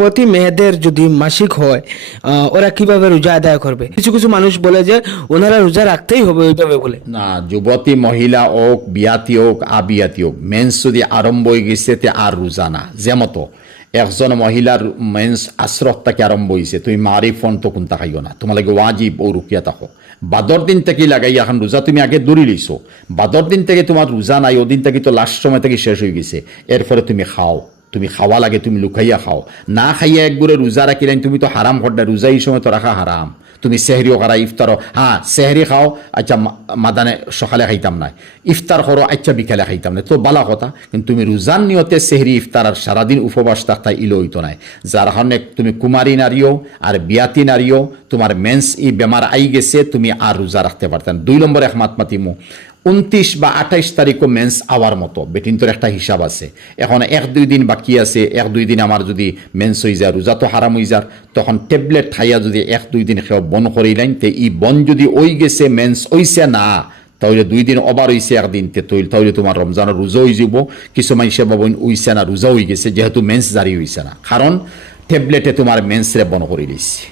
প্রতি মেয়েদের যদি মাসিক হয় ওরা কিভাবে রোজা আদায় করবে? কিছু কিছু মানুষ বলে যে ওনারা রোজা রাখতেই হবে ওইভাবে বলে। না, যুবতী মহিলা হোক, বিয়াতি হোক, আবিয়াতি হোক, মেন্স যদি আরম্ভ হয়ে গেছে তে আর রোজা না। যেমতো একজন মহিলার মেন্স আশ্রত থেকে আরম্ভ হয়েছে, তুমি মারি ফোন তো কোনটা খাইও না, তোমার লাগে ওয়াজিব ও রুকিয়া থাকো। বাদর দিন থেকে লাগাই এখন রোজা তুমি আগে দৌড়ি লইছো, বাদর দিন থেকে তোমার রোজা নাই, ওদিন থেকে তো লাস্ট সময় থেকে শেষ হয়ে গেছে। এরপরে তুমি খাও, তুমি খাওয়া লাগে, তুমি লুকাইয়া খাও, না খাইয়া একবারে রোজা রাখিলেন তুমি তো হারাম ঘটনা। রোজা এই সময় তো রাখা হারাম। তুমি সেহরিও খারা, ইফতারও, হ্যাঁ সেহরি খাও, আচ্ছা মাদানে সকালে খাইতাম না, ইফতার করো, আচ্ছা বিকালে খাইতাম না, তো বালা কথা। কিন্তু তুমি রোজার নিয়তে সেহরি ইফতার আর সারাদিন উপবাস থাকতা ইলো হইতো নাই। যার কারণে তুমি কুমারী নারীও আর বিয়াতি নারীও তোমার মেন্স ই বেমার আই গেছে, তুমি আর রোজা রাখতে পারতেন। 2 নম্বর একমাত মাতিমু 29 বা 28 তারিখও মেন্স আওয়ার মতো বেটিনটোর একটা হিসাব আছে। এখন 1-2 দিন বাকি আছে, 1-2 দিন আমার যদি মেন্স হয়ে যায়, রোজা তো হারাম হয়ে যার, তখন ট্যাবলেট খাইয়া যদি 1-2 দিন খেয়ে বন করিলেন, তে ই বন যদি ওই গেছে মেন্স ওইছে না, তাহলে 2 দিন ওবার হয়েছে 1 দিন, তাহলে তোমার রমজানের রোজা হয়ে যাব। কিছু মানুষে বাবন উইছে না, রোজা হয়ে গেছে, যেহেতু মেন্স জারি হয়েছে না, কারণ ট্যাবলেটে তোমার মেন্সরে বন করে দিচ্ছে।